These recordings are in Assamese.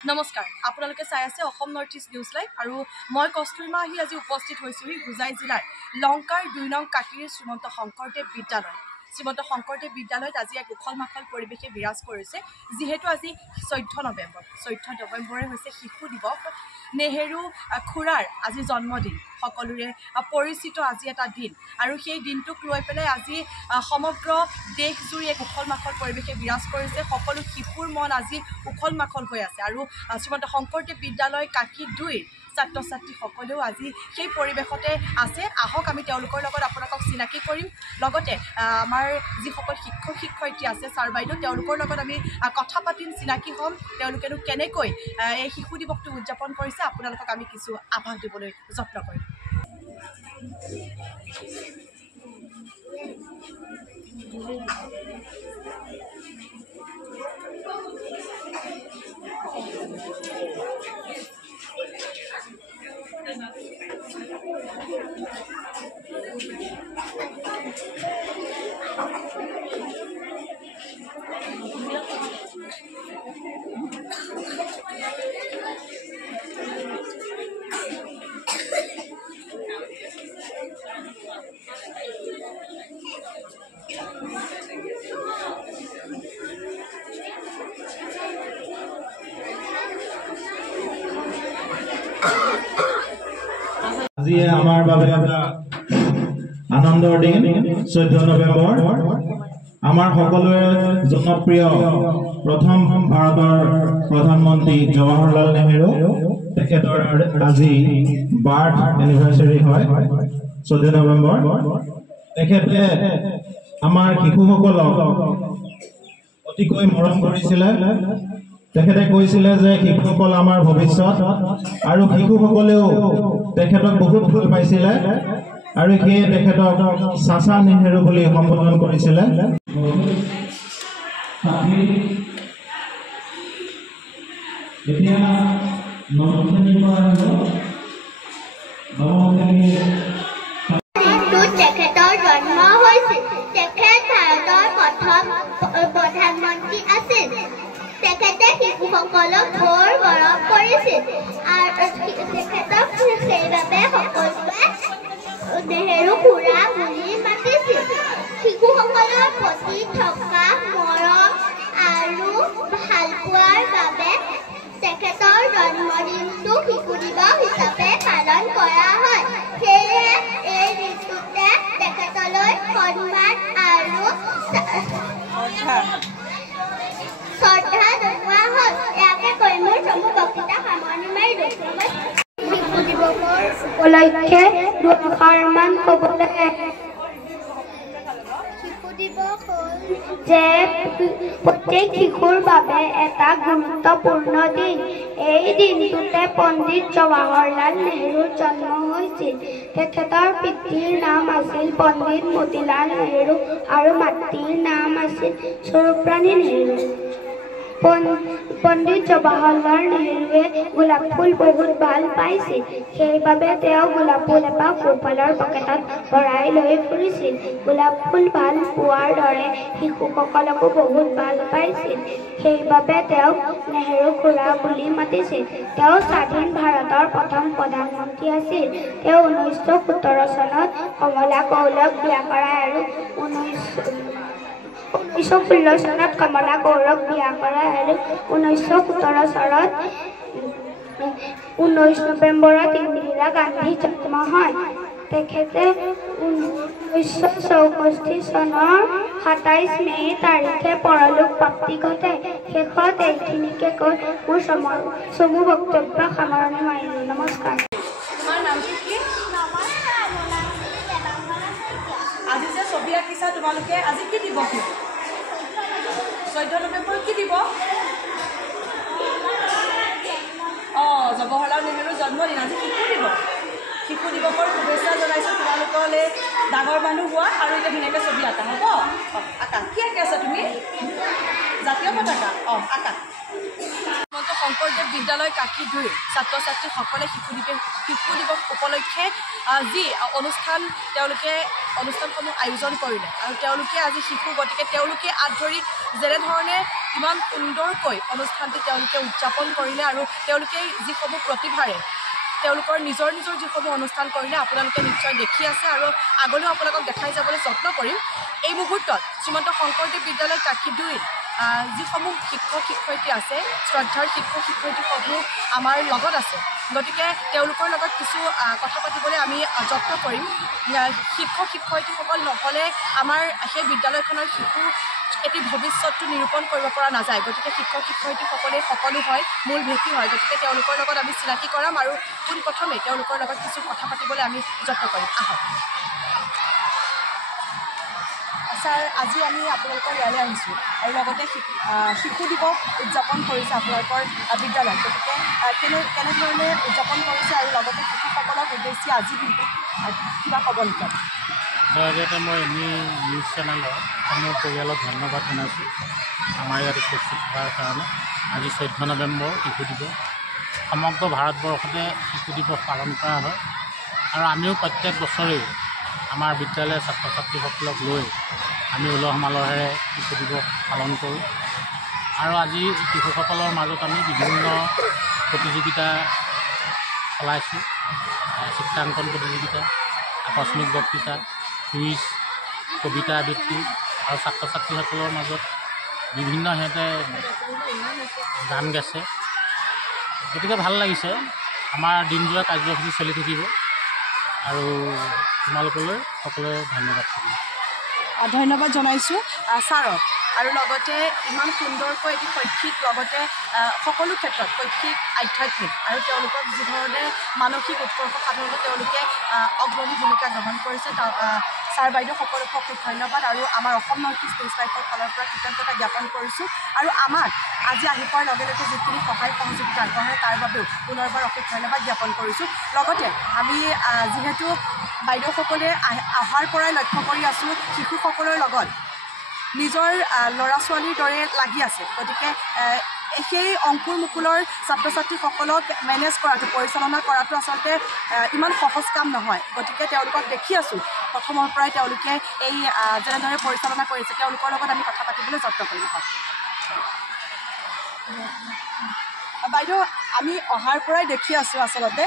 নমস্কাৰ আপোনালোকে চাই আছে Assam north east news live আৰু মই কস্তুৰিমা আহি আজি উপস্থিত হৈছোঁ হোজাই জিলাৰ লংকাৰ ২ নং কাটিৰ শ্ৰীমন্ত শংকৰদেৱ বিদ্যালয়। শ্ৰীমন্ত শংকৰদেৱ বিদ্যালয়ত আজি এক উখল মাখল পৰিৱেশে বিৰাজ কৰিছে যিহেতু আজি 14 নৱেম্বৰে হৈছে শিশু দিৱস। নেহেৰু খুৰাৰ আজি জন্মদিন, সকলোৰে পৰিচিত আজি এটা দিন আৰু সেই দিনটোক লৈ পেলাই আজি সমগ্ৰ দেশজুৰি এক উখল মাখল পৰিৱেশে বিৰাজ কৰিছে। সকলো শিশুৰ মন আজি উখল মাখল হৈ আছে আৰু শ্ৰীমন্ত শংকৰদেৱ বিদ্যালয় কাকি 2ৰ ছাত্ৰ ছাত্ৰীসকলেও আজি সেই পৰিৱেশতে আছে। আহক আমি তেওঁলোকৰ লগত আপোনালোকক চিনাকি কৰিম, লগতে আমাৰ যিসকল শিক্ষক শিক্ষয়িত্ৰী আছে ছাৰ বাইদেউ তেওঁলোকৰ লগত আমি কথা পাতিম, চিনাকি হ'ম, তেওঁলোকেনো কেনেকৈ এই শিশু দিৱসটো উদযাপন কৰিছে আপোনালোকক আমি কিছু আভাস দিবলৈ যত্ন কৰিম। আজি আমাৰ বাবে এটা আনন্দৰ দিন 14 নৱেম্বৰ। আমাৰ সকলোৰে জনপ্ৰিয় প্ৰথম ভাৰতৰ প্ৰধানমন্ত্ৰী জৱাহৰলাল নেহেৰু তেখেতৰ আজি বাৰ্থ এনিভাৰ্চাৰী হয় 14 নৱেম্বৰ। তেখেতে আমাৰ শিশুসকলক অতিকৈ মৰম কৰিছিলে। তেখেতে কৈছিলে যে শিশুসকল আমাৰ ভৱিষ্যত আৰু শিশুসকলেও তেখেতক বহুত ভাল পাইছিলে আৰু সেয়ে তেখেতক চাচা নেহেৰু বুলি সম্বোধন কৰিছিলে। তেখেতৰ জন্ম হৈছিল। তেখেত ভাৰতৰ প্ৰথম প্ৰধানমন্ত্ৰী আছিল। তেখেতে শিশুসকলক বৰ মৰম কৰিছিল আৰু তেখেতক সেইবাবে সকলোৱে নেহেৰু খুৰা বুলি মাতিছিল। শিশুসকলৰ প্ৰতি থকা মৰম আৰু ভালপোৱাৰ বাবে তেখেতৰ জন্মদিনটো শিশু দিৱস হিচাপে পালন কৰা হয়। সেয়ে এই দিনটোতে তেখেতলৈ সন্মান আৰু শ্ৰদ্ধা জনোৱা হয়। ইয়াকে কৈ মোৰ চমু বক্তৃতা সামৰণি মাৰিলোঁ। শিশু দিৱসৰ উপলক্ষে দুআষাৰমান ক'বলৈ শিশু দিৱস হ'ল যে প্ৰত্যেক শিশুৰ বাবে এটা গুৰুত্বপূৰ্ণ দিন। এই দিনটোতে পণ্ডিত জৱাহৰলাল নেহেৰুৰ জন্ম হৈছিল। তেখেতৰ পিতৃৰ নাম আছিল পণ্ডিত মতিলাল নেহেৰু আৰু মাতৃৰ নাম আছিল স্বৰূপৰাণী নেহেৰু। পণ্ডিত জৱাহৰলাল নেহেৰুৱে গোলাপ ফুল বহুত ভাল পাইছিল। সেইবাবে তেওঁ গোলাপ ফুল এপাহ সোঁফালৰ পকেটত ভৰাই লৈ ফুৰিছিল। গোলাপ ফুল ভাল পোৱাৰ দৰে শিশুসকলকো বহুত ভাল পাইছিল। সেইবাবে তেওঁক নেহেৰু খুৰা বুলি মাতিছিল। তেওঁ স্বাধীন ভাৰতৰ প্ৰথম প্ৰধানমন্ত্ৰী আছিল। তেওঁ 1917 চনত কমলা কৌলক বিয়া কৰায় আৰু 1916 চনত কমলা কৌৰক বিয়া কৰায় আৰু 1917 চনত 19 নৱেম্বৰত ইন্দিৰা গান্ধীৰ জন্ম হয়। তেখেতে 1964 চনৰ 27 মে' তাৰিখে পৰলোক প্ৰাপ্তি ঘটে। শেষত এইখিনিকে কৈ মোৰ চমু বক্তব্য সামৰণি মাৰিলোঁ। নমস্কাৰ। তোমাৰ নামটো কি? আজি যে ছবি আঁকিছা তোমালোকে, আজি কি দিৱস? 14 নৱেম্বৰ কি দিৱস? জৱাহৰলাল নেহেৰুৰ জন্মদিন। আজি শিশু দিৱস। শিশু দিৱসৰ শুভেচ্ছা জনাইছোঁ তোমালোকলৈ। ডাঙৰ মানুহ হোৱা আৰু এতিয়া ধুনীয়াকৈ ছবি আঁকা, হ'ব? আঁকা। কি আঁকি আছা তুমি? জাতীয় পতাকা? আঁকা। শংকৰদেৱ বিদ্যালয় কাকিদুইৰ ছাত্ৰ ছাত্ৰীসকলে শিশু দিৱস উপলক্ষে যি অনুষ্ঠানসমূহ আয়োজন কৰিলে আৰু তেওঁলোকে আজি শিশু গতিকে তেওঁলোকে আঁত ধৰি যেনেধৰণে ইমান সুন্দৰকৈ অনুষ্ঠানটি তেওঁলোকে উদযাপন কৰিলে আৰু তেওঁলোকে যিসমূহ প্ৰতিভাৰে তেওঁলোকৰ নিজৰ যিসমূহ অনুষ্ঠান কৰিলে আপোনালোকে নিশ্চয় দেখি আছে আৰু আগলৈও আপোনালোকক দেখাই যাবলৈ যত্ন কৰিম। এই মুহূৰ্তত শ্ৰীমন্ত শংকৰদেৱ বিদ্যালয় কাকিদুইৰ যিসমূহ শিক্ষক শিক্ষয়িত্ৰী আছে শ্ৰদ্ধাৰ শিক্ষক শিক্ষয়িত্ৰীসমূহ আমাৰ লগত আছে গতিকে তেওঁলোকৰ লগত কিছু কথা পাতিবলৈ আমি যত্ন কৰিম। শিক্ষক শিক্ষয়িত্ৰীসকল নহ'লে আমাৰ সেই বিদ্যালয়খনৰ শিশু এটি ভৱিষ্যতটো নিৰূপণ কৰিব পৰা নাযায় গতিকে শিক্ষক শিক্ষয়িত্ৰীসকলে সকলো হয় মূল ভেটি হয় গতিকে তেওঁলোকৰ লগত আমি চিনাকি কৰাম আৰু পোনপ্ৰথমে তেওঁলোকৰ লগত কিছু কথা পাতিবলৈ আমি যত্ন কৰিম। আহক ছাৰ, আজি আমি আপোনালোকৰ ইয়ালৈ আহিছোঁ আৰু লগতে শিশু দিৱস উদযাপন কৰিছে আপোনালোকৰ বিদ্যালয়ত গতিকে কেনেধৰণে উদযাপন কৰিছে আৰু লগতে শিশুসকলক উদ্দেশ্যি আজি দিনটোত কিবা ক'ব নেকি? জৰিয়তে মই এনেই নিউজ চেনেলৰ মোৰ পৰিয়ালক ধন্যবাদ জনাইছোঁ আমাৰ ইয়াত উপস্থিত হোৱাৰ কাৰণে। আজি 14 নৱেম্বৰ শিশু দিৱস, সমগ্ৰ ভাৰতবৰ্ষতে শিশু দিৱস পালন কৰা হয় আৰু আমিও প্ৰত্যেক বছৰেই আমাৰ বিদ্যালয়ৰ ছাত্ৰ ছাত্ৰীসকলক লৈ আমি উলহ মালহেৰে শিশু দিৱস পালন কৰোঁ আৰু আজি শিশুসকলৰ মাজত আমি বিভিন্ন প্ৰতিযোগিতা চলাইছোঁ। চিত্ৰাংকন প্ৰতিযোগিতা, আকস্মিক বক্তৃতা, কুইজ, কবিতা আবৃত্তি আৰু ছাত্ৰ ছাত্ৰীসকলৰ মাজত বিভিন্ন সিহঁতে গান গাইছে গতিকে ভাল লাগিছে। আমাৰ দিনজোৰা কাৰ্যসূচী চলি থাকিব আৰু তোমালোকলৈ সকলোৱে ধন্যবাদ থাকিব। ধন্যবাদ জনাইছোঁ ছাৰক আৰু লগতে ইমান সুন্দৰকৈ এটি শৈক্ষিক লগতে সকলো ক্ষেত্ৰত শৈক্ষিক আধ্যাত্মিক আৰু তেওঁলোকক যিধৰণে মানসিক উৎকৰ্ষ সাধনত তেওঁলোকে অগ্ৰণী ভূমিকা গ্ৰহণ কৰিছে ছাৰ বাইদেউ সকলোকে অশেষ ধন্যবাদ আৰু আমাৰ অসম নৰ্থ ইষ্ট নিউজ লাইভৰ ফালৰ পৰা কৃতজ্ঞতা জ্ঞাপন কৰিছোঁ আৰু আমাক আজি আহি পোৱাৰ লগে লগে যিখিনি সহায় সহযোগিতা আগবঢ়ায় তাৰ বাবেও পুনৰবাৰ অশেষ ধন্যবাদ জ্ঞাপন কৰিছোঁ। লগতে আমি যিহেতু বাইদেউসকলে অহাৰ পৰাই লক্ষ্য কৰি আছোঁ শিশুসকলৰ লগত নিজৰ ল'ৰা ছোৱালীৰ দৰে লাগি আছে গতিকে সেই অংকুৰ মুকুলৰ ছাত্ৰ ছাত্ৰীসকলক মেনেজ কৰাটো পৰিচালনা কৰাটো আচলতে ইমান সহজ কাম নহয় গতিকে তেওঁলোকক দেখি আছোঁ প্ৰথমৰ পৰাই তেওঁলোকে এই যেনেদৰে পৰিচালনা কৰিছে তেওঁলোকৰ লগত আমি কথা পাতিবলৈ যত্ন কৰিম। বাইদেউ, আমি অহাৰ পৰাই দেখি আছোঁ আচলতে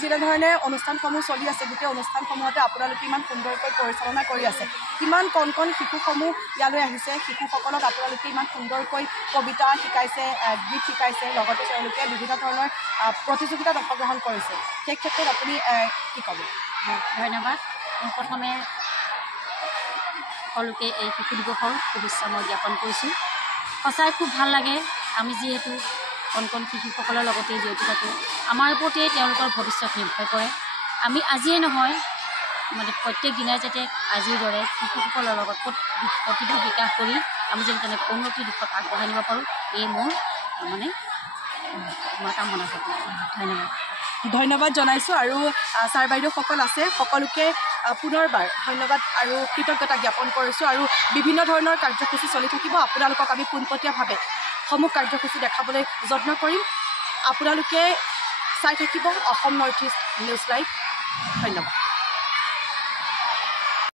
যেনেধৰণে অনুষ্ঠানসমূহ চলি আছে গোটেই অনুষ্ঠানসমূহতে আপোনালোকে ইমান সুন্দৰকৈ পৰিচালনা কৰি আছে। কিমান কণ শিশুসমূহ ইয়ালৈ আহিছে, শিশুসকলক আপোনালোকে ইমান সুন্দৰকৈ কবিতা শিকাইছে, গীত শিকাইছে, লগতে তেওঁলোকে বিভিন্ন ধৰণৰ প্ৰতিযোগিতাত অংশগ্ৰহণ কৰিছে। সেই ক্ষেত্ৰত আপুনি কি ক'ব? ধন্যবাদ। প্ৰথমে সকলোকে এই শিশু দিৱসৰ শুভেচ্ছা মই জ্ঞাপন কৰিছোঁ। সঁচাই খুব ভাল লাগে আমি যিহেতু কণ শিশুসকলৰ লগতে জড়িত থাকোঁ। আমাৰ ওপৰতেই তেওঁলোকৰ ভৱিষ্যত নিৰ্ভৰ কৰে। আমি আজিয়ে নহয় প্ৰত্যেক দিনাই যাতে আজিৰ দৰে শিশুসকলৰ লগত প্ৰতিভা বিকাশ কৰি আমি যেন তেনে উন্নতিৰ দিশত আগবঢ়াই নিব পাৰোঁ এই মোৰ কামনা থাকোঁ। ধন্যবাদ। ধন্যবাদ জনাইছোঁ আৰু ছাৰ বাইদেউসকল আছে সকলোকে পুনৰবাৰ ধন্যবাদ আৰু কৃতজ্ঞতা জ্ঞাপন কৰিছোঁ আৰু বিভিন্ন ধৰণৰ কাৰ্যসূচী চলি থাকিব। আপোনালোকক আমি পোনপটীয়াভাৱে সমূহ কাৰ্যসূচী দেখাবলৈ যত্ন কৰিম। আপোনালোকে চাই থাকিব Assam north east news live. ধন্যবাদ।